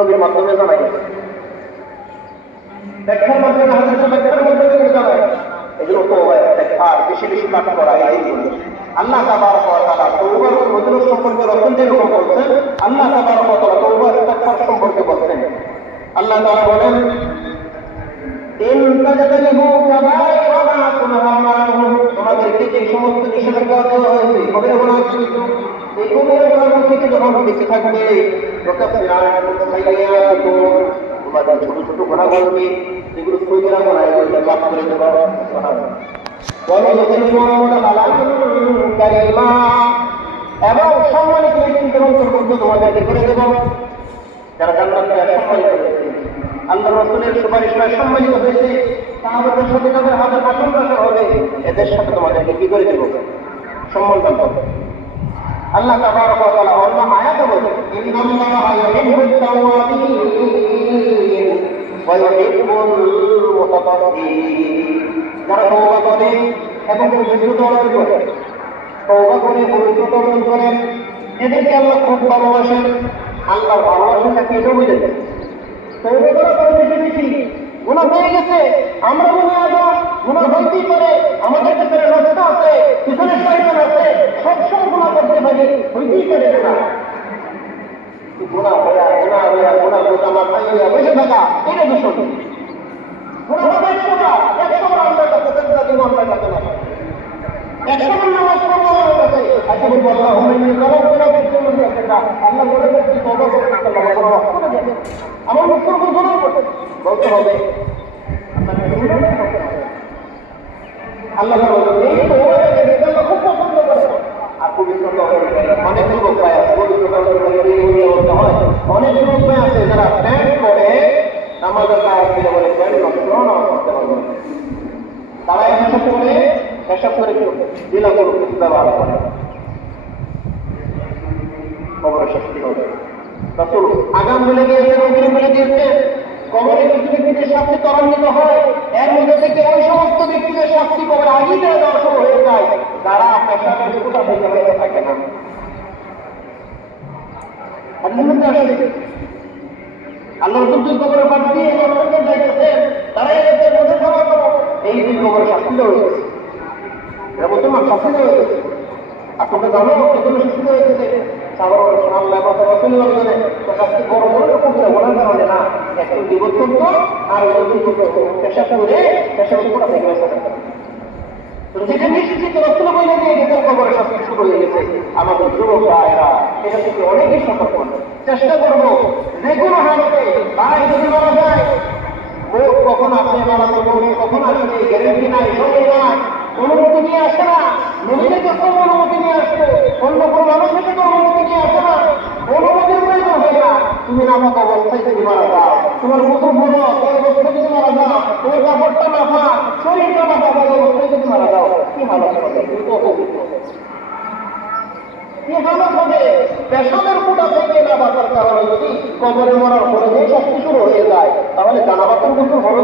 নবীর মাধ্যমে জানা গেছে, ব্যাখ্যার মাধ্যমে, হাদিসের ব্যাখ্যার মাধ্যমে জানা গেছে। এগুলো তওবা ইস্তেগফার বেশি বেশি পাঠ করা, এইগুলো আল্লাহ তাবারক ওয়া তাআলা তওবার ফজিলত সম্পর্কে রাসূল যেরকম বলছেন, আল্লাহ তাবারক ওয়া তাআলা তওবা ইস্তেগফার সম্পর্কে বলছেন। আল্লাহ তাআলা বলেন, ইন তাজতানিবু কাবাইরা মা তুনহাউনা আনহু, তোমাদেরকে যে সমস্ত নিষেধাজ্ঞা দেওয়া হয়েছে কবিরা গুনাহ থেকে, এই কবিরা গুনাহ থেকে যখন বেঁচে থাকবে, তোমাদের ছোট ছোট গুনাহগুলোকে, যেগুলো কবিরা গুনাহ, এগুলো মাফ করে দেব। এবং সম্মানিত ব্যক্তিদের অন্তর্ভুক্ত তোমাদেরকে করে দেব, যারা জান্নাতে সম্মানিত হয়েছে, আল্লাহ রাসূলের সুপারিশে সম্মানিত হয়েছে, সাহাবাদের সাথে তাদের হাতে ভাষণ রাখা হবে, এদের সাথে তোমাদেরকে কি করে দেব? সম্মান দান করবে। আল্লাহ তাবারক ওয়া তাআলা অন্য আয়াতে বলেন, ইন্নাল্লাহা ইউহিব্বুত তাওয়াবিন ওয়া ইউহিব্বুল মুতাতাহহিরিন, যারা তওবা করে এবং পবিত্রতা অর্জন করে, তওবা করে পবিত্রতা অর্জন করেন, এদেরকে আল্লাহ খুব ভালোবাসেন। আল্লাহ ভালোবাসাটাকে এটা বুঝে দেন। তওবা করা তো বেশি গুনাহ হয়ে গেছে, আমরা মনে হয় গুনাহ হইতেই পারে, আমাদের ক্ষেত্রে নষ্ট আছে, পিছনের শয়তান আছে, সবসময় গুনাহ করতে পারি, হইতেই পারে গুনাহ গুনাহ বোঝা মাথায় হইয়া বসে থাকা, এটা দূষণ। গুনাহ হবে 100বার আল্লাহর কাছে চেষ্টা দিব, আল্লাহর কাছে না 100বার নামাজ পড়বো আল্লাহর কাছে, আচ্ছা বলবো আল্লাহুম্মা ইন্নী যালামতু নাফসি আল্লাহ বলে দিচ্ছি তওবা করে আল্লাহ করে দেবে, আমার মুখের উপর জোর করতে বলতে হবে, আল্লাহ খুব পছন্দ করে। আর পবিত্রতা অনেক যুবক ভাই আছে, পবিত্রতা হয়, অনেক যুবক ভাই আছে যারা প্যান্ট করে নামাজের কাজ দিলে বলে প্যান্ট নষ্ট নামাজ করতে পারবে, তারা এসব করে জেলা করে ব্যবহার করে, কবরের শাস্তি হবে। রাসূল আগাম বলে দিয়েছে, রোগীর বলে দিয়েছে, কবরে কিছু ব্যক্তিদের শাস্তি ত্বরান্বিত হয়, এর মধ্যে থেকে ওই সমস্ত ব্যক্তিদের শাস্তি কবরে আগেই দেওয়া শুরু হয়ে যায় যারা পেশাবের কোথা থেকে বেঁচে থাকে না। আল্লাহ রাসূল দুই কবরের পাশ দিয়ে যাইতেছেন, তারা এদের মধ্যে খাওয়া করো, এই দুই কবরের শাস্তি দেওয়া হয়েছে, এটা মুসলমান শাস্তি দেওয়া হয়েছে। আর তোমরা জানো এগুলো শাস্তি দেওয়া হয়েছে, একটু বিবর্তন আর পেশা করে পেশার উপর যেখানে নিশ্চিত রক্ত বইলে দিয়ে গেছে কবরের শাস্তি শুরু হয়ে গেছে। আমাদের যুবকরা এরা এটা থেকে অনেকেই সতর্ক চেষ্টা করবো যে কোনো হালতে তাই যদি মারা যায়, ভোট কখন আসে, মারা কখন আসবে গ্যারেন্টি নাই, সময় নাই, অনুমতি নিয়ে আসে না, নিজেদের কাছে অনুমতি নিয়ে আসতো, অন্য কোনো মানুষের কাছে অনুমতি নিয়ে আসে না, অনুমতির প্রয়োজন হয় না। তুমি নামাজ অবস্থায় যদি মারা যাও, তোমার গোসল বড় অবস্থায় যদি মারা যাও, তোমার কাপড়টা মাথা শরীরটা মাথা অবস্থায় যদি মারা যাও, কি হালত হবে? তুমি তো অপবিত্র, কি হালত হবে? পেশাবের ফুটা থেকে না বাঁচার কারণে যদি কবরে মরার পরে যে শাস্তি শুরু হয়ে যায়, তাহলে জানাবাতের গোসল হবে।